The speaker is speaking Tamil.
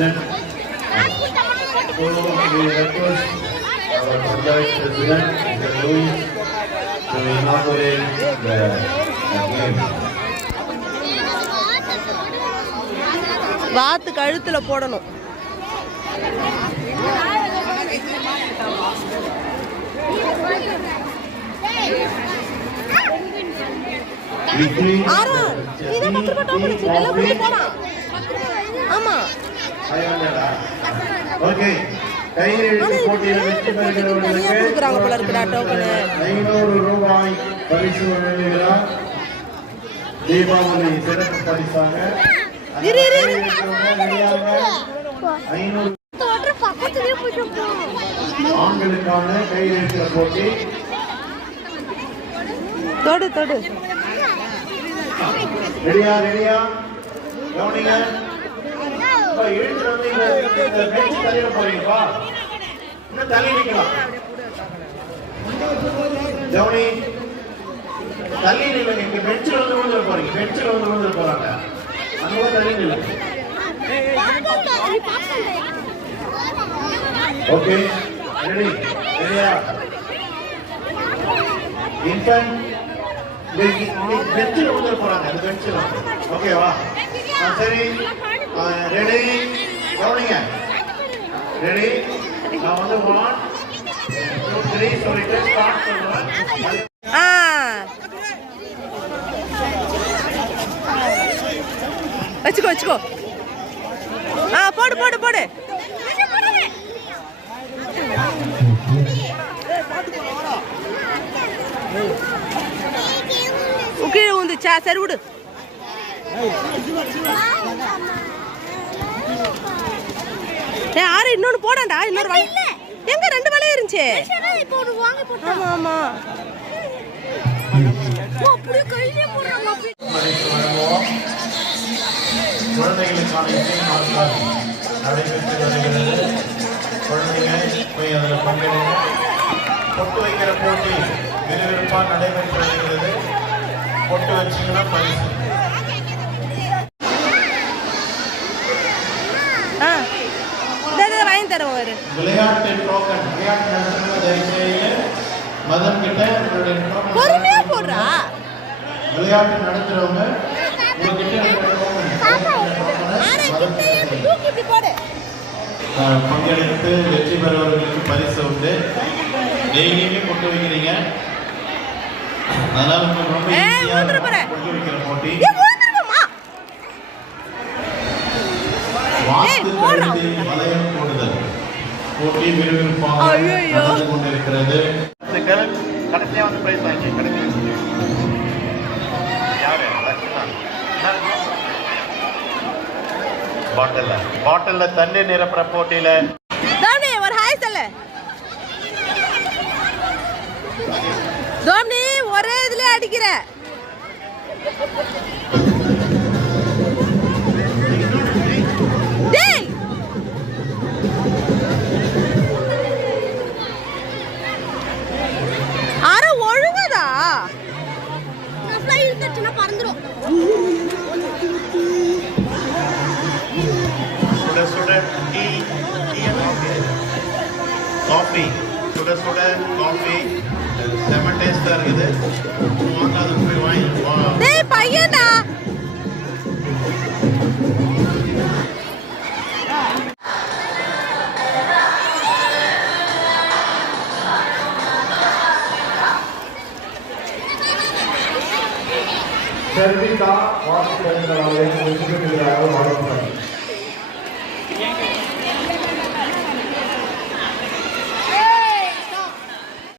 president. So we request our Panchayat president, Mr. Louis, to inaugurate the game. வாத்து கழுத்துல போடணும். ஆமா ஓகே கையெழுத்து போட்டியில் வெற்றி பெறுகிறவர்களுக்கு 500 ரூபாய் பரிசு வழங்குகிறார். தீபாவளி சிறப்பு பரிசாக 500 ஆண்களுக்கான கையெழுத்து போட்டி. தொடு தொடு ரெடியா ரெடியா கவனிங்க. எழுத்து வந்து இந்த பெஞ்ச் தள்ளிட போறீங்கப்பா. இன்னும் தள்ளி நிக்கலாம். கவனி தள்ளி நில்லுங்க. இங்க பெஞ்சில் வந்து விழுந்துட போறீங்க. பெஞ்சில் வந்து விழுந்துட போறாங்க. அங்க தள்ளி நில்லுங்க. ஓகே ரெடி ரெடியா இன்ஃபன்ட் பெஞ்சில் விழுந்துட போறாங்க. அந்த பெஞ்சில் ஓகேவா? சரி ரெடி கவனிங்க. ரெடி நான் வந்து 1 2 3 சொல்லிட்டு ஸ்டார்ட் பண்ணுவேன். வச்சுக்கோ வச்சுக்கோ. போடு போடு போடு. கீழே ஊந்துச்சா? சரி விடு. யாரு இன்னொன்னு போடாண்டா. இன்னொரு எங்க 2 வலை இருந்துச்சு. ஆமா ஆமா குழந்தைகளுக்கான இசை நாட்கள் நடைபெற்று வருகிறது. குழந்தைகள் போய் அதில் பங்கெடுங்க. பொட்டு வைக்கிற போட்டி விறுவிறுப்பாக நடைபெற்று வருகிறது. பொட்டு வச்சிங்கன்னா பரிசு. விளையாட்டு டோக்கன் விளையாட்டு நடத்துறவங்க தயவுசெய்து மதன் கிட்ட பொறுமையா போடுறா. விளையாட்டு நடத்துறவங்க உங்ககிட்ட பங்கெடுத்து வெற்றி பெறுவர்களுக்கு பரிசு உண்டு. டெய்லியுமே பொட்டு வைக்கிறீங்க. அதனால உங்களுக்கு ரொம்ப ஈஸியா பொட்டு வைக்கிற போட்டி. வளையம் போடுதல் போட்டி விறுவிறுப்பாக நடந்து கொண்டிருக்கிறது. கடைசியா வந்து பிரைஸ் வாங்கி யாரு பாட்டில்ல தண்ணீர் நிரப்புற போட்டியில ஒரு ஹாய் சொல்ல. தோம்னி ஒரே இதுல அடிக்கிற. ஒழுங்கதா பறந்துடும். காஃபி சுட சுட காஃபி லெமன் டேஸ்டா இருக்குது. வாங்காத போய் வாங்கி பையனா சர்விகா வாக்கு